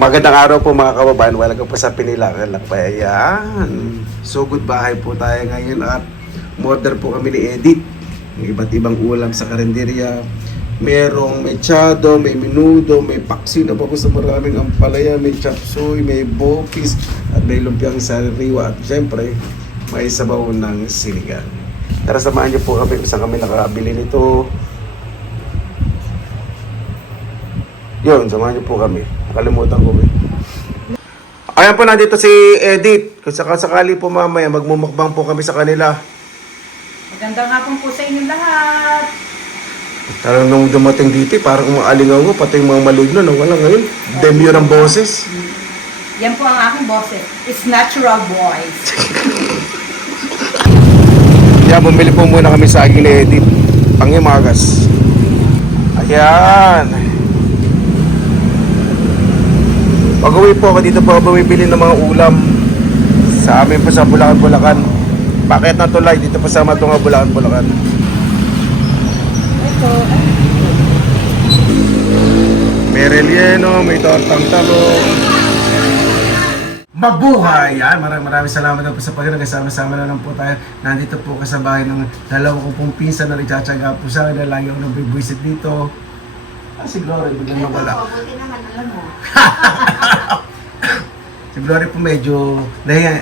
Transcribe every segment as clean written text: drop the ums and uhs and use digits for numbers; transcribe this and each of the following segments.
Magandang araw po mga kababayan. Wala ka po sa Pinilakan lang pa. Ayan. So good bahay po tayo ngayon at order po kami ni Edith. May iba't ibang ulam sa karinderya. Merong mechado, may menudo, may paksi na po sa maraming ampalaya, may chapsuy, may bopis, at may lumpiang sariwa. At syempre, may sabaw ng sinigang. Tara samahan niyo po kami kung saan kami nakabili nito. Yun, samahan niyo po kami. Nakalimutan ko Ayan po, nandito si Edith. Kung sakali po mamaya, magmumukbang po kami sa kanila. Magandang hapon po sa inyong lahat. Parang nung dumating dito, parang umaalingaw ko, pati yung mga maligno, nawala ngayon. Demure ang boses. Yan po ang aking boses. It's natural voice. Kaya bumili po muna kami sa aging ni Edith. Pangimagas. Ayan. Pag-uwi po ako dito po ako bumibili ng mga ulam. Sa amin po sa Bulacan. Bakit na tulay? Dito po sa Matunga, Bulacan. Ito. May relleno, may tortang talong. Mabuhay! Yan, maraming salamat na po sa pagkakasama. Kasama-sama na lang po tayo. Nandito po kasabahay ng dalawa ko pong pinsan na nagtsatsaga po sa akin. Lagi ako nabibwisit dito. Si Glory, biglang nawala. Buti naman, alam mo. Si Glory po medyo,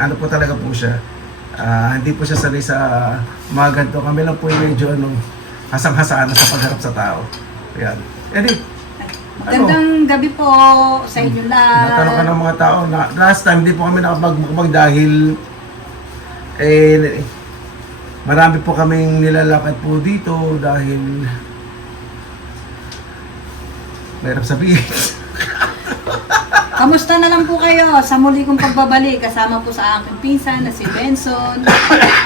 ano po talaga po siya. Hindi po siya sanay sa mga ganito. Kami lang po yung medyo hasang-hasaan sa pagharap sa tao. Ayan. Eddie, Magandang gabi po sa inyo lahat. natanong ka ng mga tao na last time hindi po kami nakapagmukbang dahil marami po kaming nilalakad po dito dahil mahirap sabihin. Kamusta na lang po kayo sa muli kong pagbabalik kasama po sa aking pinsan na si Benson.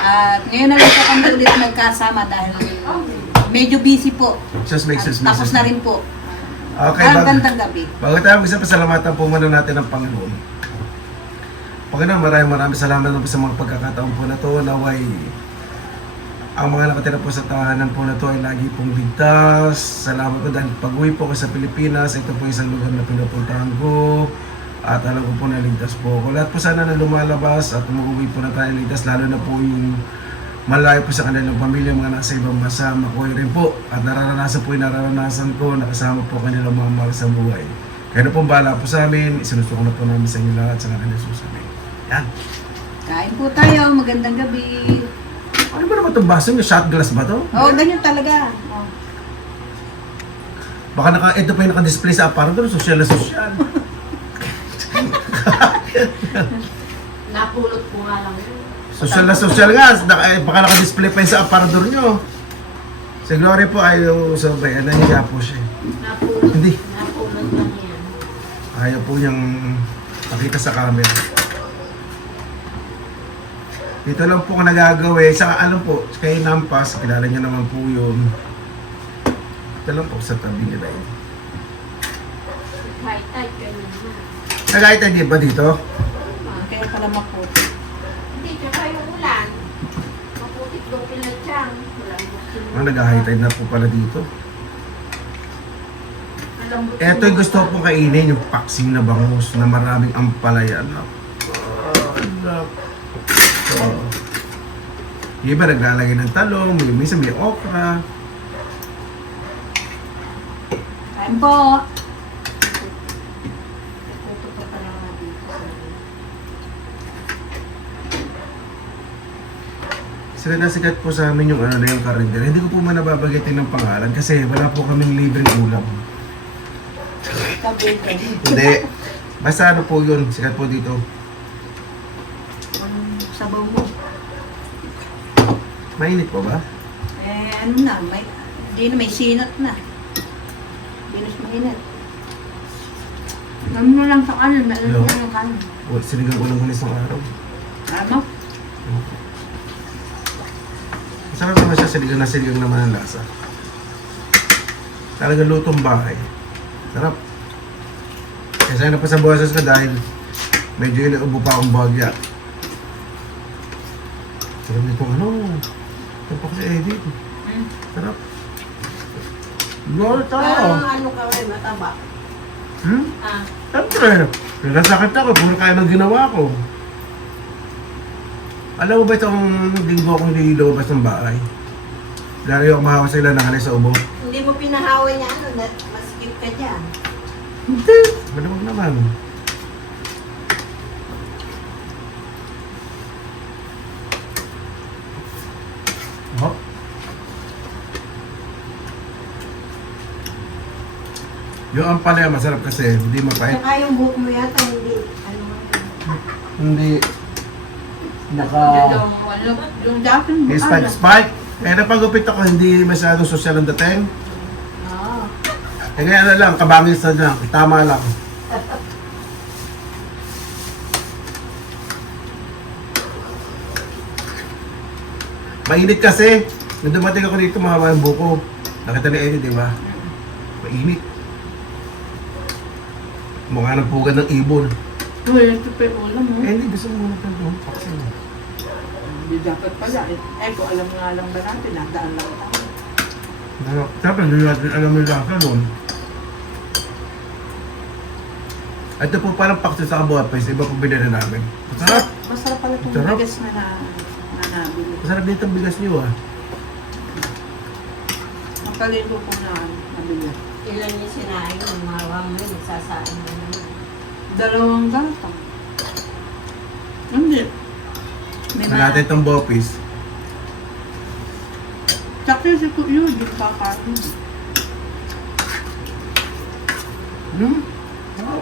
At ngayon na lang po kami ulit nagkasama dahil medyo busy po. Tapos na rin po. Okay, Magandang gabi. bago tayo magsapasalamatan po muna natin ng Panginoon. Panginoon, maraming salamat po sa mga pagkakataon po na to. Naway, ang mga nakatira po sa tahanan po na to ay lagi pong ligtas. Salamat po dahil pag-uwi po ko sa Pilipinas, ito po isang lugar na pinupuntahan ko. At alam ko po na ligtas po ako. Lahat po sana na lumalabas at umuwi po na tayo ligtas, lalo na po yung malayo po sa kanilang pamilya, mga nasa ibang bansa, makuha rin po. At nararanasan po yung nararanasan ko, nakasama po kanilang mga mahal sa buhay. Kaya na po bahala po sa amin, isinusuko na po namin sa inyo lahat sa kanilang susunod. Yan. Kain po tayo. Magandang gabi. Ano ba naman itong baso nyo? Shot glass ba to? Oo, ganyan talaga. Oh. Baka ito pa yung naka-display sa aparador, sosyal na sosyal. Napulot po nga lang yun. Sosyal na sosyal nga, baka naka-display pa yung sa aparador nyo. Si Glory po ayaw sabay, nahiya po siya. Napulot. Hindi. Napulot lang yan. Ayaw po niyang makita sa camera. Dito lang po ako nagagawin. Sa alam po, kay Nampas, kilala niyo naman po yun. Dito lang po sa tabi nila yun. High-tide ka naman. Nag-high-tide din ba dito? Kaya pala maputi. Hindi, tsaka yung ulan. Maputik daw pinadyang. Nag-high-tide na po pala dito. Ito yung gusto kong kainin, yung paksing na bangus na maraming ampalaya. Yung iba naglalagay ng talong, minsan may okra. Kain po. Sila na sikat po sa amin yung yung karindel. Hindi ko po man nababagitin ng pangalan kasi wala po kaming libreng ulam. Hindi. Basta ano po yun, sikat po dito. Ang sabaw mo. Mainit po ba? Ano na, hindi na may sinat na. Binos mainit. Ano mo lang sa kanin, meron Hello? mo lang kanin. Sinigang ko lang ng isang araw. Ano? Sarap naman siya, sinigang naman ang lasa. Talagang lutong bahay. Sarap. Kasi na pa sa boses ko dahil medyo inuubo pa akong bagya. Sarap nitong ito pa kasi Edith. Sarap. Lord, Parang ano ka rin, mataba. Ah, Siyempre, nasakit ako. Puro kaya ng ginawa ko. Alam mo ba itong linggo akong nililabas ng bahay? Dahil yung mahawa sila nanay sa ubo. Hindi mo pinahaway niya ano, maskip ka dyan. Hindi. Malamang naman. Oh. Yung ampalaya masarap kasi, hindi mapait. Saka yung buhok mo yata, hindi. Ano mo yun? Hindi yung dapat spike. Kaya napagupit ako, hindi masyadong social ang dating. Oo. Eh kaya ano lang, kabangis na lang, tama lang. Mainit kasi. Nung dumating ako dito, mahaba yung buko. Nakita ni Eddie, di ba? Mainit. Mukha ng pugad ng ibon. ito pa yung ulam mo. Eh, hindi. Gusto mo muna doon. Paksin. Hindi dapat pala. Kung alam nga lang ba natin, nadaan lang tayo. Siyempre, hindi natin alam yung lasa doon. Ito po parang paksin sa kabuhat pa. Iba po binili namin. Masarap. Masarap pala itong Sarap. bigas na nabili. Masarap dito ang bigas niyo ah. Makalito ko na nabili. Ilan niya sinain, yung mawang mo yun, nagsasain mo naman. 2 gatang. Hindi. May Malate itong bopis. Tsaka si Kuya, yung kakaroon. Wow.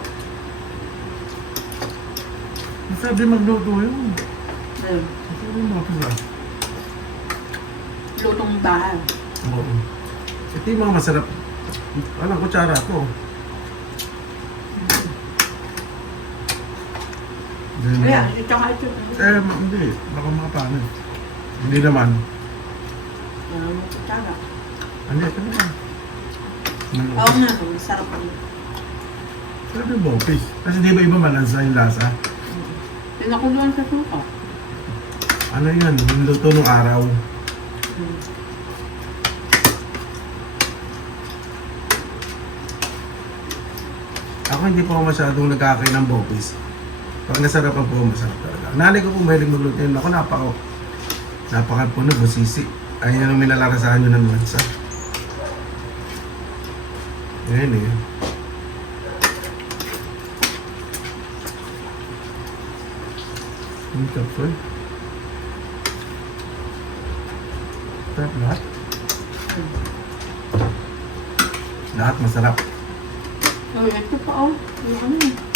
Masabi magluto yun. Ayun. Masabi yung bopis ah. Lutong bahay. Oo. Ito yung mga masarap. Walang kutsara ko. Kaya, tsaka ito. Hindi. Baka makapanin. Hindi naman. Ano mo tsaka? Hindi, ito naman. Oo nga, masarap pa rin. Sarap yung bopis. Kasi di ba iba malansa yung lasa? Pinakuluan sa suka. Ano yan? Yung luto ng araw. Ako hindi po ako masyadong nagkakain ng bopis. Pag nasarapan po, masarap talaga. Nanay ko po mahilig magluto yun. Ako napaka-puno, busisi. Ayun ang minalarasahan nyo ng lansa. Ayan eh. Ang kapal. Sarap lahat. Lahat masarap. Ay, ito pa oh. Yung ano yun.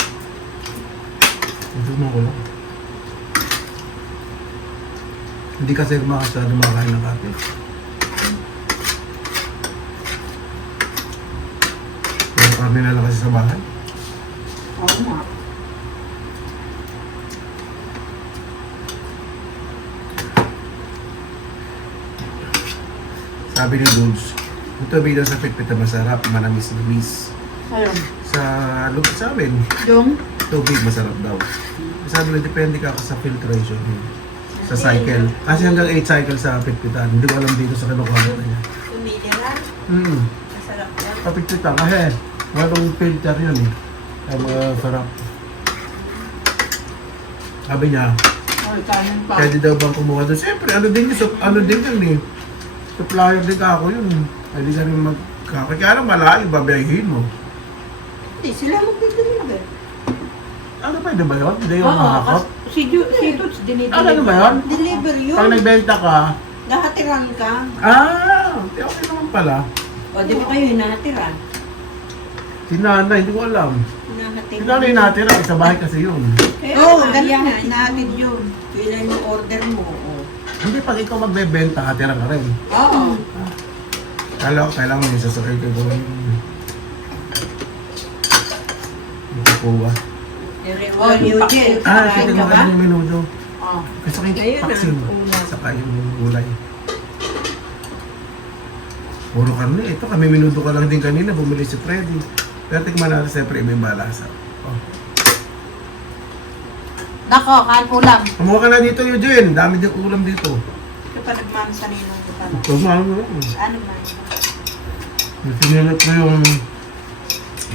Ito mo ko lang. Hindi kasi makasado makakain ng kape. Pero kami na lang kasi sa bahay. Oo nga. Sabi ni Dulce, ito bilang sa pitpit na masarap, manamis-namis. Ayun. Sa amin, Yung? tubig masarap daw. Sabi na, depende ka sa filtration. Sa cycle. Kasi hanggang 8 cycles sa pitpitan. Hindi ko alam dito sa kinukuha na niya. Tumitiran, masarap yan. Kapitpitan. Kasi, walang filter yun eh. Kaya masarap. Sabi niya, Ay, kanin pa. pwede daw bang kumuha doon? Siyempre, ano din yun eh. Supplier din ako yun. Pwede ka rin magkakay. Kaya lang malayo, babayahin mo. Hindi, sila mag-deliver. Ano pwede ba yun? Hindi yung mahakot? Si Toots, dinideliver. Ano ba yun? Deliver yun. Pag nagbenta ka, Nahatiran ka. okay naman pala. O, di ba kayo hinahatiran? Si nanay, hindi ko alam. Si Hinahatiran. nanay natira, sa bahay kasi yun. Oo, ganyan nga, hinahatid yun. Kailan yung order mo. O. Hindi, pag ikaw magbebenta, hatira ka rin. Oo. Kala ko, kailangan may sasakay ka ko yung kukuha. Oh, Eugene. Sige, ka ba? yung menudo. Oh. Kasi kayo Ayun na, paksin. ulam. Saka yung gulay. Puro karne. Ito kami minuto ka lang din kanina. Bumili si Freddy. Pero tikman natin siyempre iba yung balasa. Oh. Nako, kain ulam. Kumuha ka na dito, Eugene. Dami din ulam dito. Ito pa nagmamasaninong ko pa. Ito, ano? Ano man? Sinilat ko yung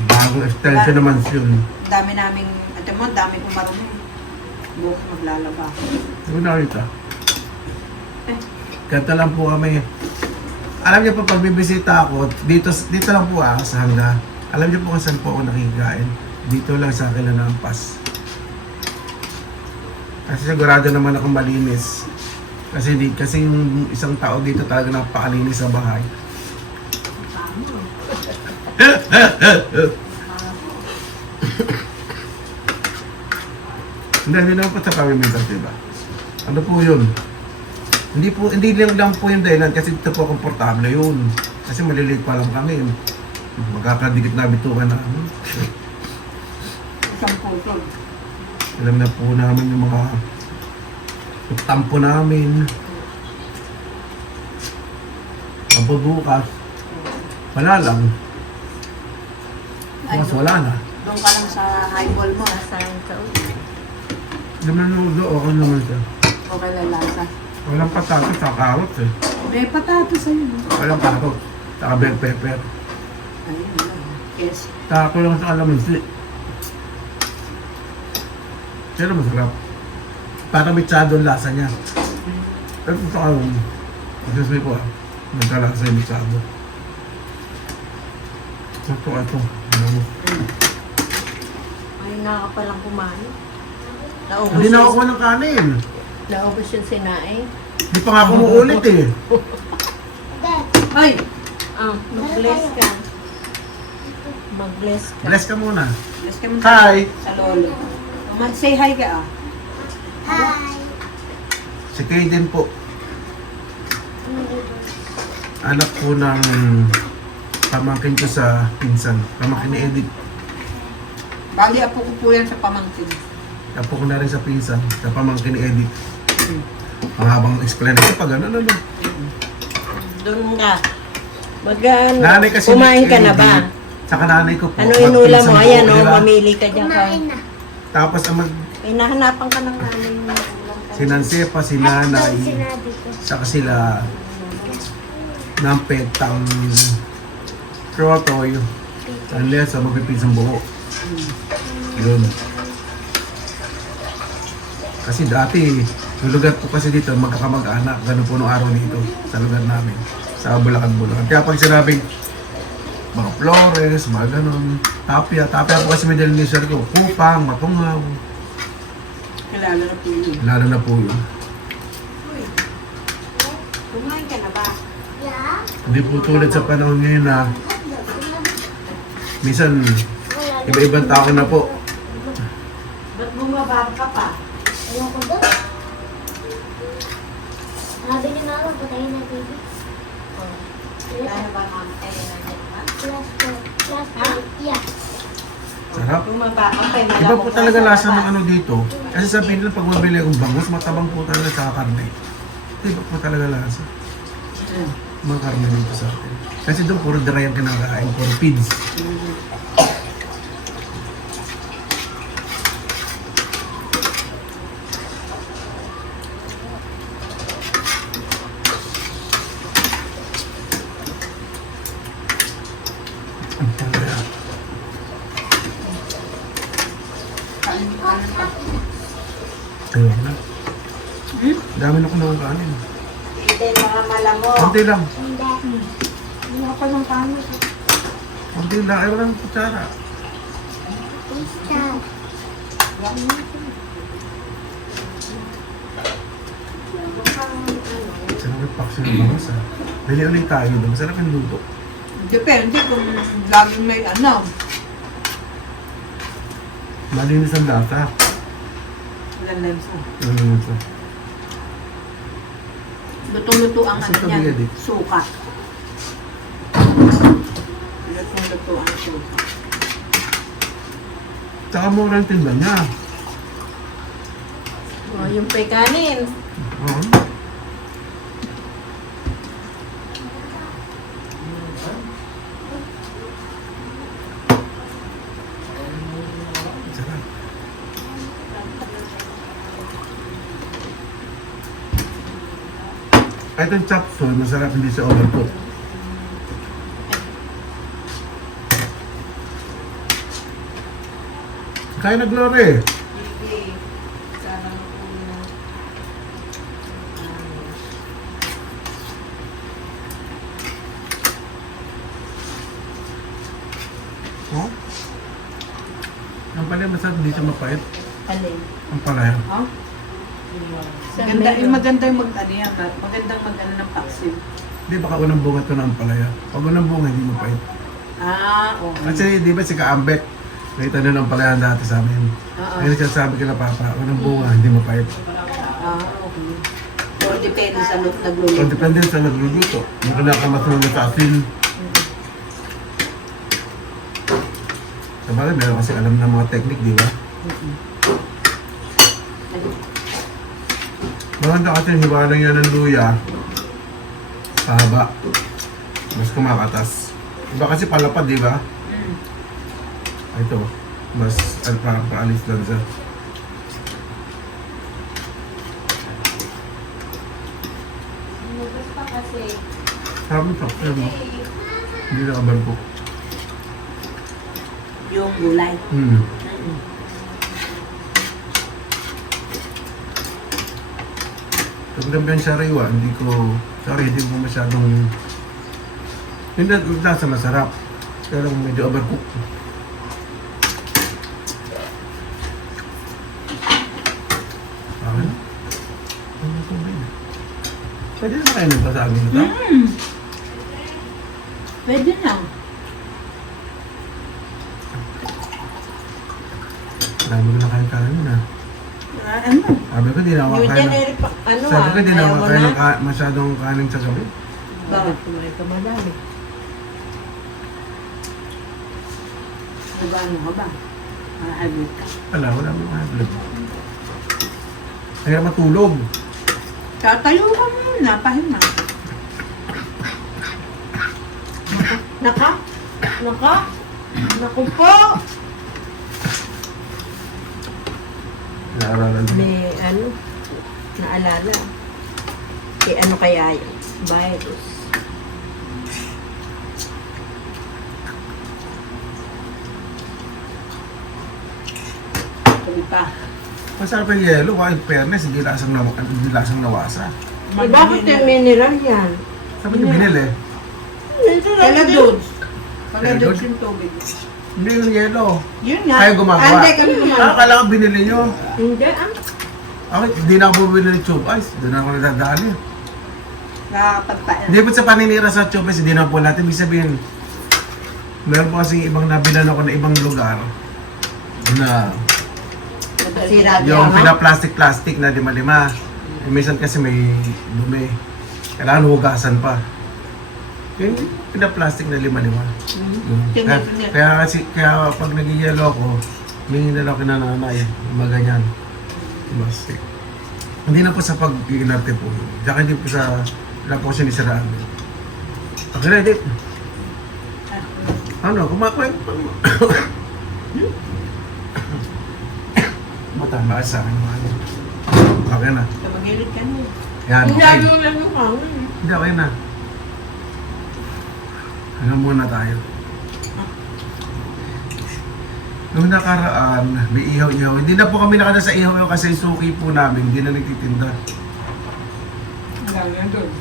Bagong extension naman yun. Dami naming, ito mo, dami kong marumi. Bukas maglalaba. Ano nakita? Eh. Kanta lang po kami. Alam niyo po, pag bibisita ako, dito lang po sa hangga. Alam niyo po kung saan po ako nakikikain. Dito lang sa akin na nampas. Kasi sigurado naman akong malinis. Kasi yung isang tao dito talaga napakalinis sa bahay. Hindi naman po sa kami minsan, diba? Ano po yun? Hindi lang po yung dahilan kasi dito po komportable yun. Kasi maliliit pa lang kami. Magkakadikit na bitukan namin. Isang puso. Alam na po namin yung mga tampo namin. Ang bukas. Wala lang. Mas wala na. Doon ka lang sa highball mo. Nasaan ka ulit? Alam na nung okay naman siya. Okay lang lasa. Walang patatas sa carrots eh. May patato sa'yo. Walang carrots. Saka bell pepper. Ayun lang. Yes. Tako lang sa alamansi. Pero masarap. Parang mitsado ang lasa niya. Pero ito ka yung excuse me po nagkalasa yung mitsado. Ito. Ay, nga ka palang kumain. Hindi na ako kuha ng kanin. Naubos yung sinaing. Hindi pa nga ako muulit eh. Ay! Mag-bless ka. Mag-bless ka. Bless ka muna. Let's come Hi! sa lolo. Mag-say hi ka ah. Si Kaden po. Anak po ng pamangkin ko sa pinsan. Pamangkin ni Edith. Bali apo ko po yan sa pamangkin. Apo ko na rin sa pinsan. Sa pamangkin ni Edith. Ang habang explain ako pag ano. Doon ka. Mag-ano, Nanay kasi kumain ka na Edith, ba? Saka nanay ko po. Ano inula mo? magpinsan po, Ayan o, diba? mamili ka dyan ka. Tapos ang Hinahanapan ka ng nanay mo. si Nansepa, si nanay, saka sila ng petang Krotoy, ang lesa magpipinsang buho. Yun. Kasi dati, yung lugar po kasi dito, magkakamag-anak, ganun po nung araw dito, sa lugar namin, sa Bulacan. Kaya pag sinabing, mga Flores, mga ganun, tapia po kasi may delineation ko, kupang, matungaw, Kilala na po yun. lalo na po yun. Kumain ka na ba? Hindi po tulad sa panahon ngayon na minsan iba-ibang tao na po. Ba't bumaba ka pa? Ayaw ko doon. Sabi ni Mama, patayin na baby. Ano ba kamatay na dyan ba? Plus 4. Yeah. Sarap. Bumaba ka pa. Iba po talaga lasa ng ano dito. Kasi sabihin nila pag mabili akong bangus, matabang po talaga sa karne. Iba po talaga lasa. Mga karne dito sa atin. Kasi doon puro dry ang kinakain, puro feeds. Ayun na. Dami na ko ng kanin. Hindi, mga malamo. Konti lang. Hindi. Wala pa ng kami. Konti lang. Ayaw lang kutsara. Pista. Sarap yung paksyo ng bangus ha. Bili ulit tayo doon. Masarap yung luto. Depende kung laging may ano. Malinis ang lasa. Ilan limes mo. Lutong-luto ang Sa ano tabi niyan. yan eh. Suka. Lutong-luto ang suka. Tsaka mura ang tinda niya. Oh, yung pay kanin. Oo. Sarap. Itong chop suey, masarap hindi siya overcook. Kaya na Glory. Sige. Sarang ulo. Oh? Ang palaya masarap, hindi siya mapait. Alin? Ang palaya. Oh? Maganda, yung maganda yung mag-ano yan. Magandang mag-ano ng paksiw. Hindi, baka unang bunga ito ng palaya. Pag unang bunga, hindi mapait. Ah, okay. Kasi di ba si Kaambek, nakita na ng palaya dati sa amin. Oo. Ngayon siya sabi kila Papa, unang bunga, hindi mapait. Ah, okay. So, depende sa Kung nagluluto. depende sa nagluluto. Yung kinakamatulog sa asin. Sabagay, meron kasi alam ng mga technique, di ba? Maganda kasi hiwalang yan ng luya. Pahaba. Mas kumakatas. Iba kasi palapad, di ba? Ito, mas paalis lang siya. Lumabas pa kasi. Sabi ko, hindi nakabalpo. Yung gulay. Pag dambihan siya riwa, hindi ko masyadong, hindi nasa masarap. Kaya lang medyo overcook. Akin? Ano ito ba yun? Pwede na kayo nito sa amin ito? Pwede na. Marami ko na kayo kanin na. Ano? Sabi ko, di na ako Yung kain ng... generic pa, ano Sabi ko, di na ayaw ako mo kain na? ng masyadong kanin sa gabi. Bakit kumain ka madami? Nagano ka ba? Mahagod ka. Wala mo mga vlog. Kaya matulog. Tatayo ka muna, pahinga. Naka? Naku po! Naaralan ko. May ano, naalala. Ano kaya yun? Virus. Tuloy pa. Masarap yung yelo, in fairness, hindi lasang nawasa. Eh, bakit yung mineral yan? Sabi niyo binili. Kala doon. Kala Kala doon doon? yung tubig. Hindi yung yelo. Yun nga. Kayo gumagawa. Hindi, kami gumagawa. Akala ko binili nyo. Hindi Ako, hindi na ako bumili ng tube ice. Doon na ako nadadali. Nakakapagpain. Hindi po sa paninira sa tube ice, hindi na po natin. Ibig sabihin, meron po kasi ibang nabilan ako na ibang lugar na Sira yung yan, pina-plastic-plastic na lima-lima. Eh, minsan kasi may dumi. Kailangan hugasan pa. Yung pina-plastic na lima-lima. Kaya pag nag-yelo ako, humingi na lang kinananay, mga ganyan. Plastic. Hindi na po sa pag-iinarte po. Tsaka hindi po sa wala po siya nisiraan. Okay na, Dip. Ano, kumakain pa. Matama sa akin mga ano. Okay na. Kamagilid ka na. Yan, Hindi okay. yung lang yung hangin. Hindi, okay na. Hanggang muna tayo. Noong nakaraan, may ihaw-ihaw. Hindi na po kami nakada sa ihaw-ihaw kasi yung suki po namin, hindi na nagtitinda. Hanggang doon.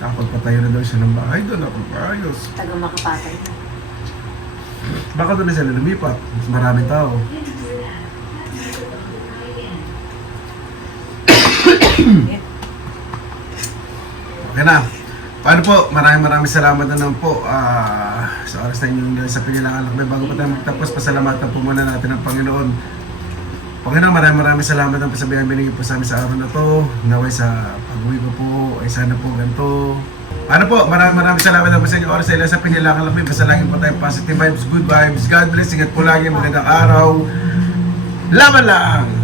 Kapagpatayo na daw siya ng bahay doon, ako paayos. Taga makapatay na. Baka doon na sila lumipat, mas maraming tao. Okay na. Paano po? Maraming salamat na naman po sa oras na inyong sa pinilangan lakbay. Bago pa tayo magtapos, pasalamatan po muna natin ang Panginoon. Panginoon, maraming salamat ang pasabihan binigay po sa amin sa araw na to. Naway sa pag-uwi ko po, ay sana po ganito. Paano po? Maraming salamat na po sa inyong oras sa ilan sa pinilangan lakbay. Pasalangin po tayo positive vibes, good vibes. God bless. Ingat po lagi. Magandang araw. Laban lang!